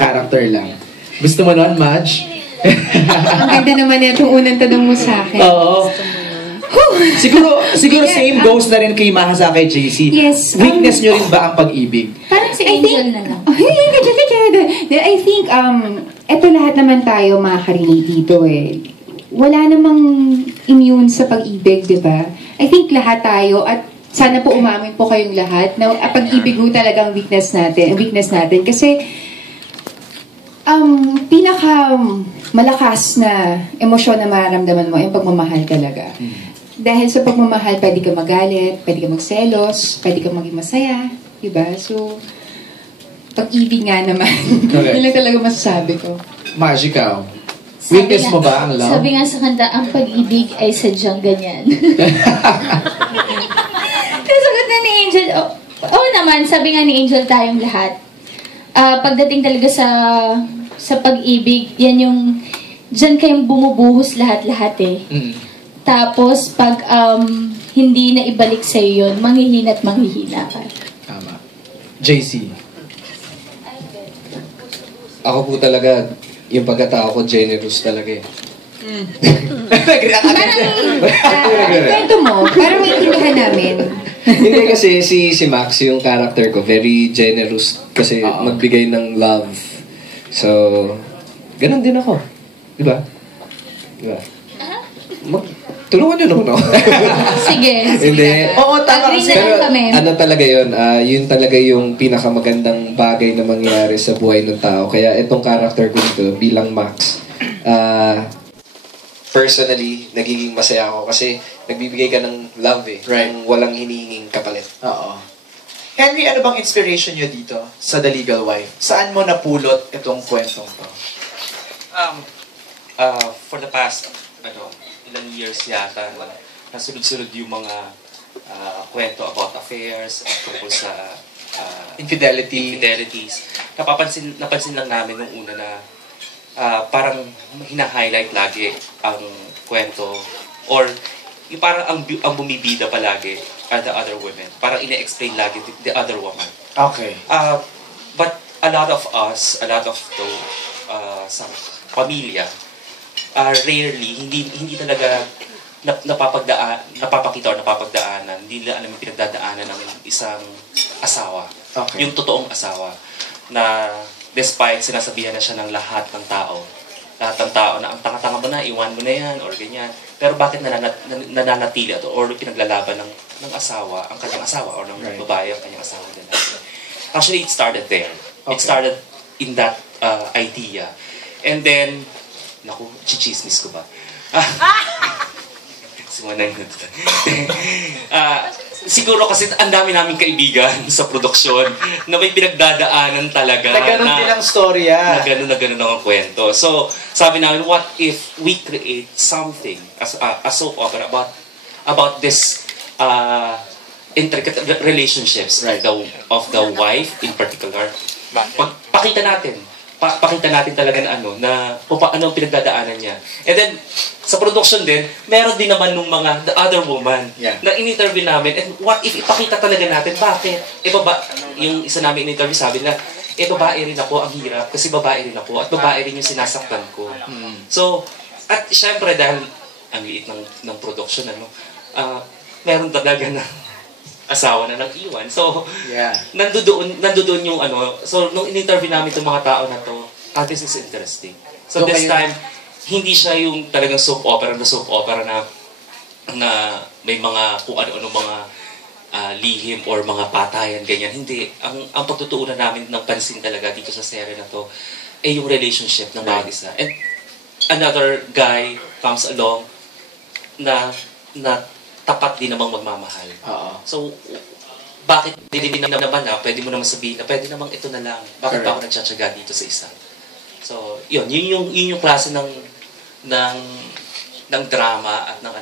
character lang. Gusto mo nun, Madge? Ang ganda naman itong unang tanong mo sa akin. Oo. Siguro same goes na rin kay Maha sa kay JC. Yes. Weakness nyo rin ba ang pag-ibig? Parang si Angel na lang. I think, eto lahat naman tayo makakarinig dito eh. Wala namang immune sa pag-ibig, di ba? I think lahat tayo, at sana po umamin po kayong lahat, na pag-ibig ho talagang weakness natin. Kasi, pinaka malakas na emosyon na mararamdaman mo, yung pagmamahal talaga. Dahil sa pagmamahal, pwede ka magalit, pwede ka magselos, pwede ka maging masaya, diba? So, pag-ibig nga naman. Yun lang talaga masasabi ko. Magical. Weakness mo ba ang love? Sabi nga sa kanta, ang pag-ibig ay sadyang ganyan. Sagot na ni Angel, oo naman, sabi nga ni Angel tayong lahat. Pagdating talaga sa pag-ibig, yan yung, dyan kayong bumubuhos lahat-lahat eh. Tapos, pag hindi na ibalik sa'yo yun, manghihina at manghihina ka. Tama. JC. Ako po talaga, yung pagkatao ko, generous talaga eh. Kwento mo, para maintindihan namin. Hindi kasi si Max, yung character ko, very generous kasi magbigay ng love. So, ganun din ako. Diba? Tulungan nyo naman ako. Sige. Hindi. Oo, tama. Agree na Pero lang kami. ano talaga yun, yun talaga yung pinakamagandang bagay na mangyari sa buhay ng tao. Kaya itong character ko dito, bilang Max, personally, nagiging masaya ako kasi nagbibigay ka ng love eh. Right. Ng walang hinihinging kapalit. Oo. Henry, ano bang inspiration nyo dito sa The Legal Wife? Saan mo napulot itong kwentong to? For the past, ilang years yata, nasunod-sunod yung mga kwento about affairs, tungkol sa infidelities. Napansin lang namin nung una na parang hina-highlight lagi ang kwento or yung parang ang bumibida palagi are the other women. Parang ina-explain lagi the other woman. Okay. But a lot of us, a lot of sa pamilya, rarely, hindi talaga napapakita o napapagdaanan, hindi nila alam yung pinagdadaanan ng isang asawa. Okay. Yung totoong asawa na despite sinasabihan na siya ng lahat ng tao na ang tanga-tanga mo na, iwan mo na yan, or ganyan. Pero bakit nananatili or pinaglalaban ng asawa, ang kanyang asawa, or ng babae ang kanyang asawa nila. Actually, it started there. Okay. It started in that idea. And then, naku, chichismis ko ba? Siguro kasi ang dami naming kaibigan sa produksyon na may pinagdadaanan talaga. Na ganun din ang storya. Na ganun ang kwento. So, sabi namin, what if we create something, a soap opera about this intricate relationships of the wife in particular. Pakita natin talaga na ano ang pinagdadaanan niya. And then, sa production din, meron din naman nung mga the other woman na in-interview namin. And what if ipakita talaga natin, bakit? Yung isa namin in-interview sabi na, babae rin ako, ang hirap, kasi babae rin ako, at babae rin yung sinasaktan ko. So, at syempre dahil ang liit ng production, meron talaga na asawa na nag-iwan. So, nandoon yung so, nung in-interview namin itong mga tao na to, this is interesting. So this time, hindi siya yung talagang soap opera na may mga kung ano mga lihim or mga patayan, ganyan. Hindi. Ang pagtutuunan namin ng pansin talaga dito sa serye na to, yung relationship ng bawat isa. And another guy comes along na tapat din namang magmamahal. So, bakit din naman pwede mo naman sabihin na pwede namang ito na lang. Bakit ba ako nagtsatsaga dito sa isa? So, yun yung klase ng drama at ng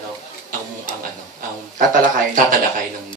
ang tatalakay ng